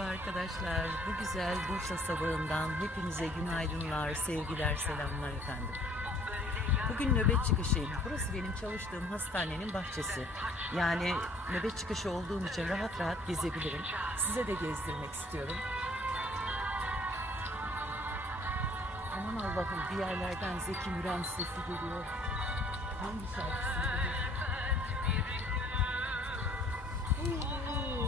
Merhaba arkadaşlar. Bu güzel Bursa sabahından hepinize günaydınlar, sevgiler, selamlar efendim. Bugün nöbet çıkışıyım. Burası benim çalıştığım hastanenin bahçesi. Yani nöbet çıkışı olduğum için rahat rahat gezebilirim. Size de gezdirmek istiyorum. Aman Allah'ım bir yerlerden Zeki Müren sesi geliyor. Hangi şarkısı?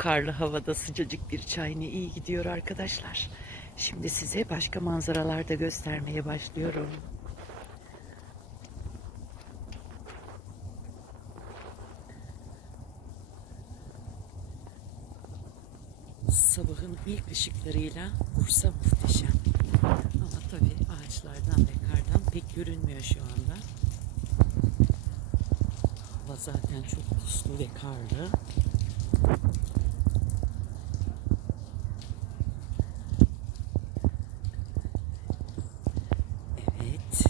karlı havada sıcacık bir çay ne iyi gidiyor arkadaşlar. Şimdi size başka manzaralar da göstermeye başlıyorum. Sabahın ilk ışıklarıyla Bursa muhteşem. Ama tabii ağaçlardan ve kardan pek görünmüyor şu anda. Hava zaten çok puslu ve karlı. Evet.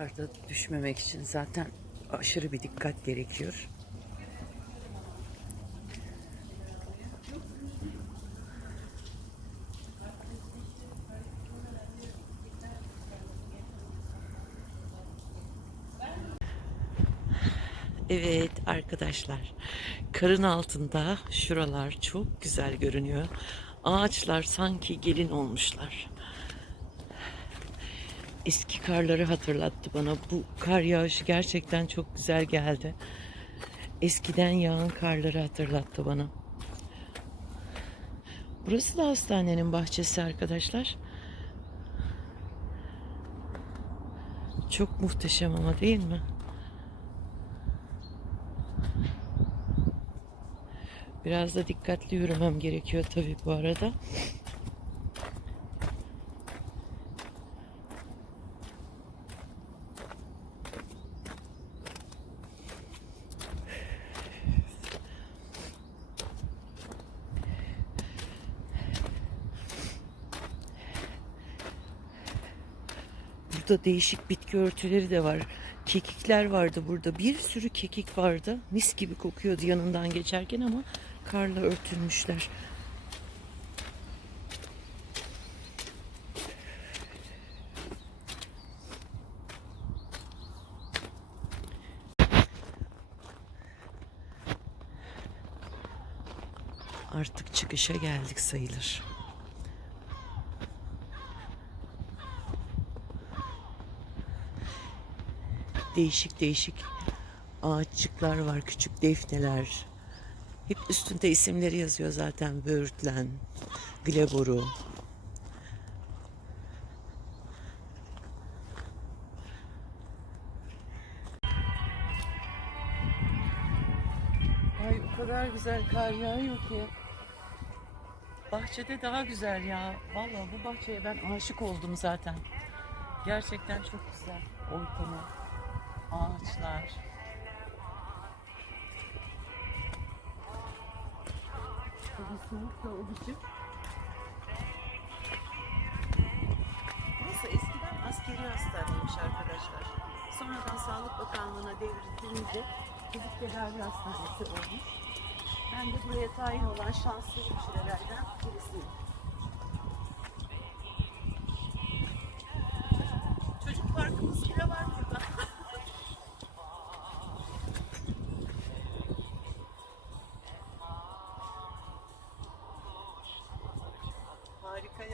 Karda düşmemek için zaten aşırı bir dikkat gerekiyor. Evet arkadaşlar, karın altında şuralar çok güzel görünüyor. Ağaçlar sanki gelin olmuşlar. Eski karları hatırlattı bana. Bu kar yağışı gerçekten çok güzel geldi. Eskiden yağan karları hatırlattı bana. Burası da hastanenin bahçesi arkadaşlar. Çok muhteşem ama değil mi? Biraz da dikkatli yürümem gerekiyor tabii bu arada. Burada değişik bitki örtüleri de var. Kekikler vardı burada. Bir sürü kekik vardı. Mis gibi kokuyordu yanından geçerken ama karla örtülmüşler. Artık çıkışa geldik sayılır. Değişik değişik ağaççıklar var, küçük defneler. Hep üstünde isimleri yazıyor zaten. Böğürtlen, Gleboru. Ay o kadar güzel kar yağıyor ki. Bahçede daha güzel ya. Vallahi bu bahçeye ben aşık oldum zaten. Gerçekten çok güzel ortamı ağaçlar. Tabii soğuk da olacak. Burası eskiden askeri hastaneymiş arkadaşlar. Sonradan Sağlık Bakanlığı'na devrilince fizik tedavi hastanesi olmuş. Ben de buraya tayin olan şanslı hemşirelerden birisiyim.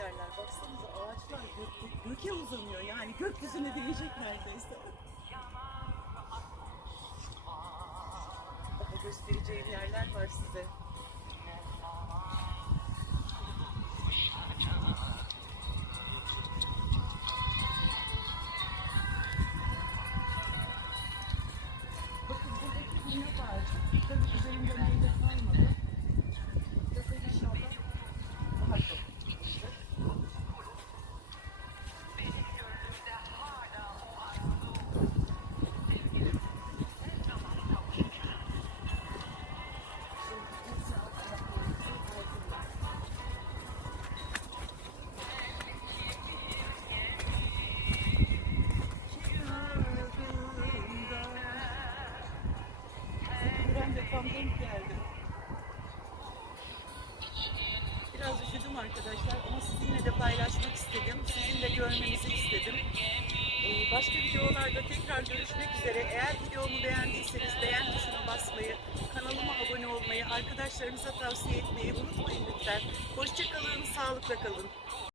yerler. Baksanıza ağaçlar gök, gök, göke uzanıyor. Yani gökyüzüne değecek neredeyse. Daha göstereceğim yerler var size. Başka videolarda tekrar görüşmek üzere. Eğer videomu beğendiyseniz beğen tuşuna basmayı, kanalıma abone olmayı, arkadaşlarınıza tavsiye etmeyi unutmayın lütfen. Hoşçakalın, sağlıkla kalın.